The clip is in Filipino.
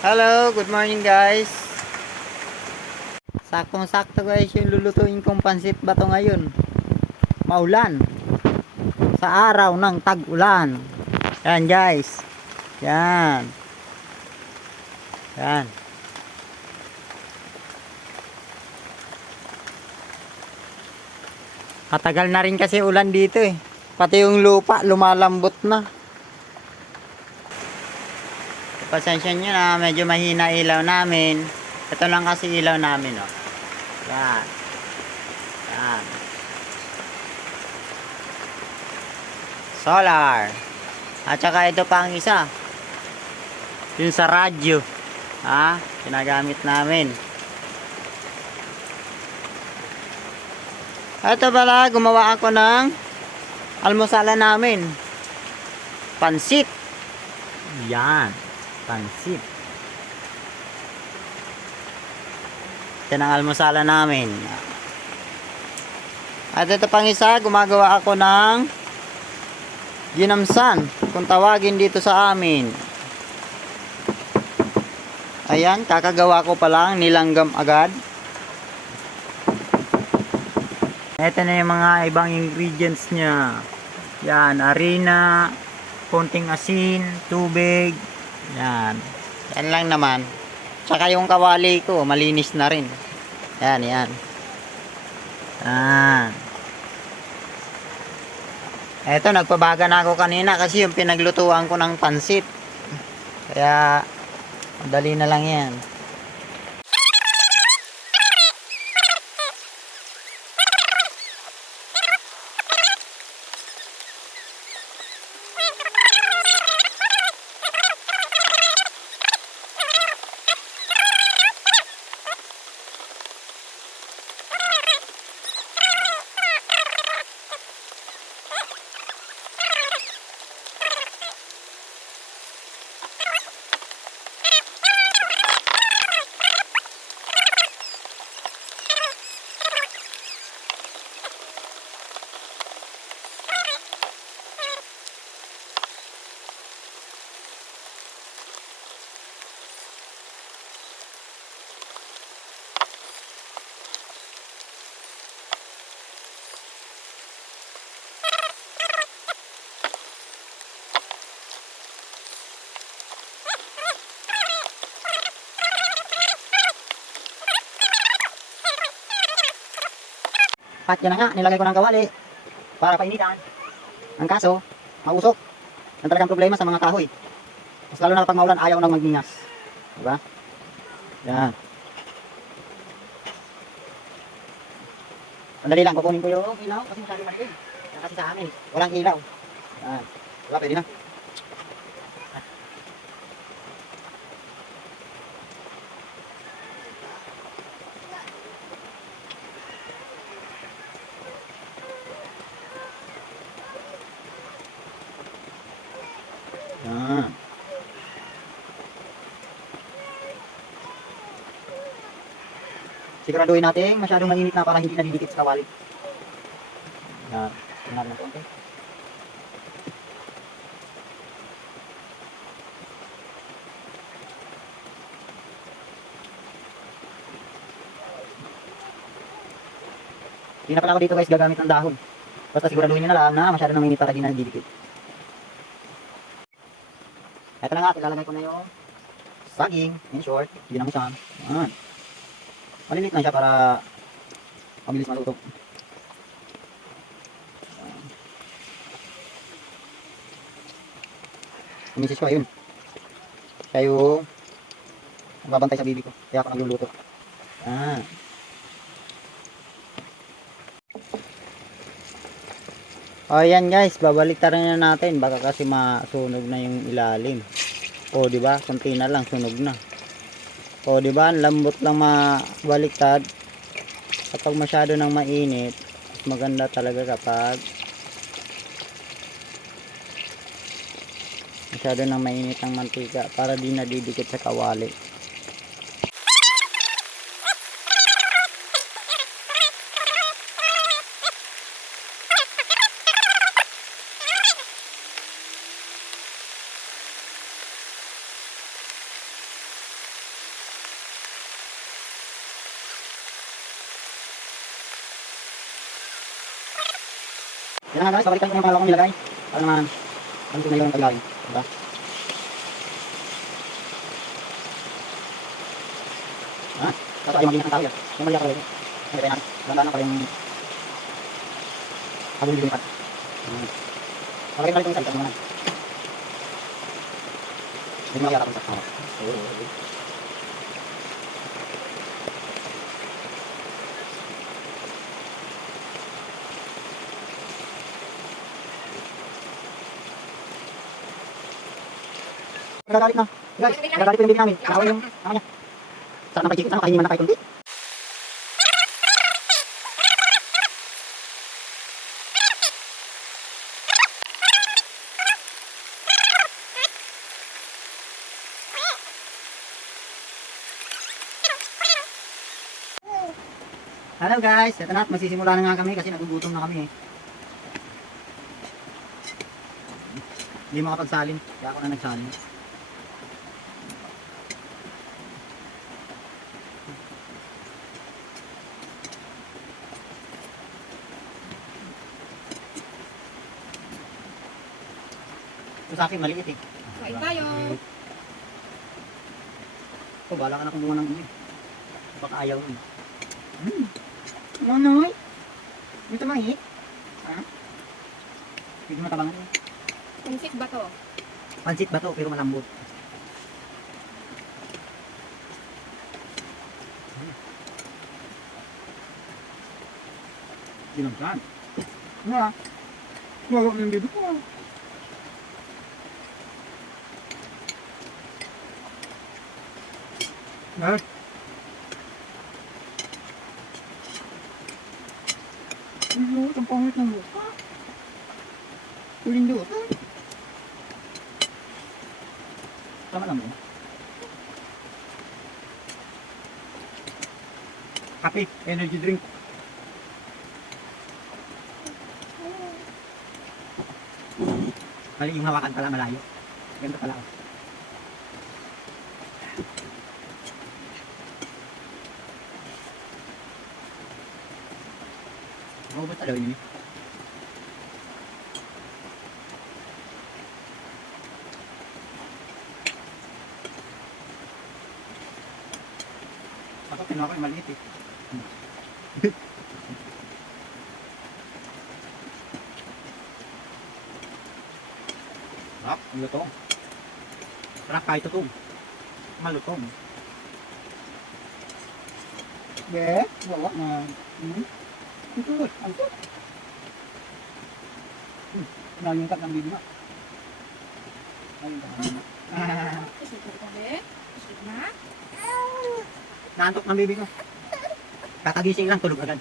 Hello, good morning guys. Saktong-sakto guys yung lulutuin kong pansit bato ngayon. Maulan. Sa araw ng tag-ulan. Yan guys. Yan. Yan. Matagal na rin kasi ulan dito eh. Pati yung lupa lumalambot na. Pasensya nyo na, medyo mahina ilaw namin. Ito lang kasi ilaw namin, oh. Yan. Yan. Solar. At saka ito pa ang isa. Yung sa radyo. Ha? Ginagamit namin. Ito pala, gumawa ako ng almusala namin. Pansit. Yan. Pansit. Ito ang almusala namin. At ito pang isa, gumagawa ako ng ginamsan, kung tawagin dito sa amin. Ayan, kakagawa ko pa lang, nilanggam agad. Ito na yung mga ibang ingredients niya. Yan, harina, konting asin, tubig. Yan. Yan lang naman. Tsaka yung kawali ko, malinis na rin. Yan, yan. Yan. Eto, nagpabaga na ako kanina kasi yung pinaglutuan ko ng pansit. Kaya, madali na lang yan. At yan na nga, nilagay ko ng kawali para painitan. Ang kaso, mausok. Yan talagang problema sa mga kahoy. Mas lalo na kapag maulan, ayaw nang magningas. Diba? Yan. Sandali lang, kukunin ko yung ilaw kasi masyadong maliit. Yan kasi sa amin, walang ilaw. Yan. Diba, pwede na. Yan. Siguraduhin natin masyadong mainit na para hindi nadidikit sa kawali. Yan. Tingnan natin konti. Hindi na pala ako dito guys gagamit ng dahon. Basta siguraduhin nyo na lang na masyadong mainit para hindi nadidikit. Ito na nga, ilalagay ko na yung saging, in short, ginamsan. Yan. Malilit na siya para mabilis maluto. Misis ko, ayun. Siya yung nagbabantay sa bibi ko. Kaya ako nagluluto. Yan. O yan guys, babalik na natin. Baka kasi masunog na yung ilalim. O di ba? Kunti na lang sunog na. O di ba? Lambot lang mabaliktad. Kapag masyado nang mainit, maganda talaga kapag masyado nang mainit ang mantika para di nadidikit sa kawali. Yan nga guys, babalikan ko yung pala kong nilagay. Para naman, ano na yung paglalim. Diba? Ah, tapos ayaw mag-ingat ng tao yan. Yung mali ako talaga. Hindi tayo natin. Dahan-dahan pa yung habang lilipat. Palagay ko yung salita naman. Hindi makiyata ko sa tao. Nagagalit na. Guys, nagagalit ko yung baby namin. Nakawin yung ama niya. Saan ang pagkikit? Saan makahingi man na kahit kunti? Hello guys, ito na. Magsisimula na nga kami kasi nagugutom na kami eh. Hindi makapagsalin. Kaya ako na nagsalin. Ito sa akin maliit eh. Kain tayo. Ito, bahala ka na kumuha ng ano eh. Baka ayaw mo eh. Manoy? Dito mangit? Ha? Hindi matabang eh. Pansit ba to? Pansit ba to pero malambot? Dinamsan. Nga. Wala ko yung bibig ko. Ha? Ano? Ang pangit ng mukha. Tuling doon. Tama lang mo. Kape, energy drink. Mali yung hawakan pala malayo. Ganda pala ako. Ako ba talaga yun eh? Ako kinuha ko yung maliit eh. Sarap, ang lutong. Sarap kahit tutong. Malutong. Yeah, wala na. Ang tuloy, ang tuloy. Nalungkat ng bibi mo. Isip ko ulit. Isip na. Naantok ng bibi ko. Kakagising lang, tulog agad.